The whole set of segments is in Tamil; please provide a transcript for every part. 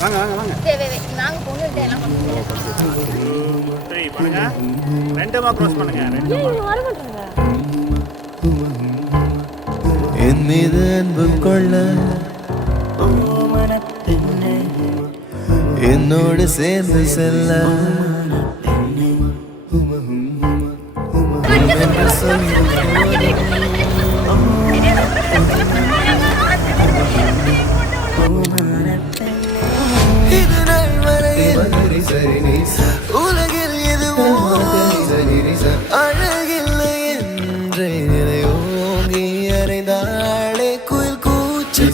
வாங்க வாங்க வாங்க. நாங்க பொண்ணுகிட்ட எல்லாம் பண்ணுங்க. ரெண்டுமா க்ரோஸ் பண்ணுங்க. என் மீது அன்பு கொள்ள என்னோடு சேர்ந்து செல்ல இது நாள் வரையில் உலகில் எதுவும் அழகில்லை என்றே நிலையோங்கி அறைந்தாளே குயில் கூச்சு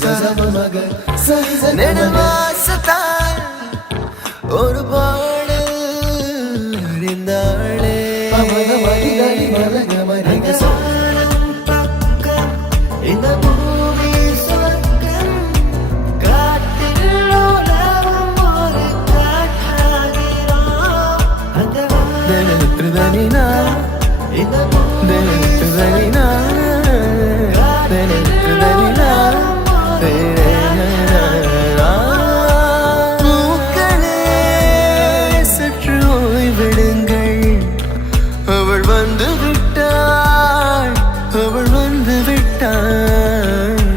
நெடுவாசத்தால் ஒரு பாடல் அறிந்தாளே இந்த பூமி சொர்க்கம் காட்டில் உலகம் ஒரு காற்றாகிறோம் அந்த தனினா இந்த தனினா பூக்களே சற்று ஓய்விடுங்கள் அவள் வந்து விட்டாள் அவள் வந்து விட்டாள்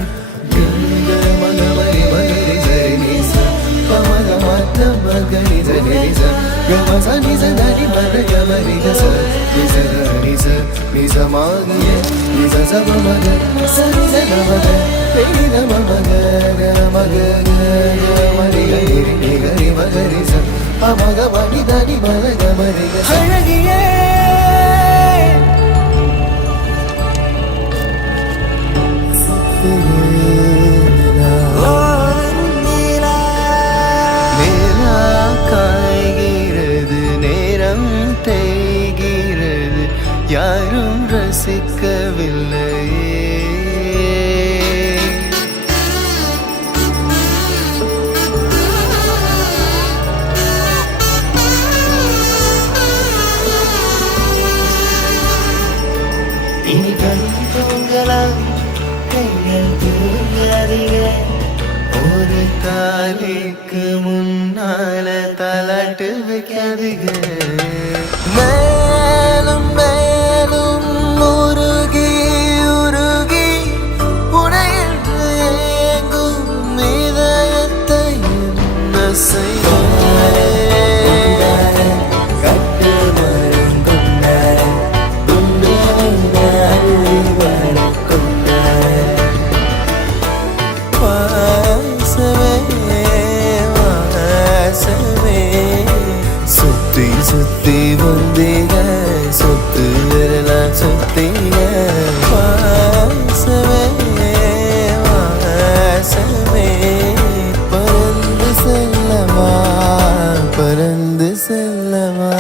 அழகியே காய்கிறது நேரம் தேய்கிறது யாரும் ரசிக்கவில்லையே இனி கண் தூங்கலாம் கைகள் தூங்காதீங்க ஒரு தாலிக்கு முன்னால தலாட்டு வைக்காதீங்க மேலும் மேலும் உருகி உருகி உடையன்று ஏங்கும் இதயத்தை என்ன செய்ய சுத்தி சுத்தி வந்தீங்க சுத்து விரலாம் சுத்தீங்க வாசமே வாசமே பறந்து செல்லவா பறந்து செல்லவா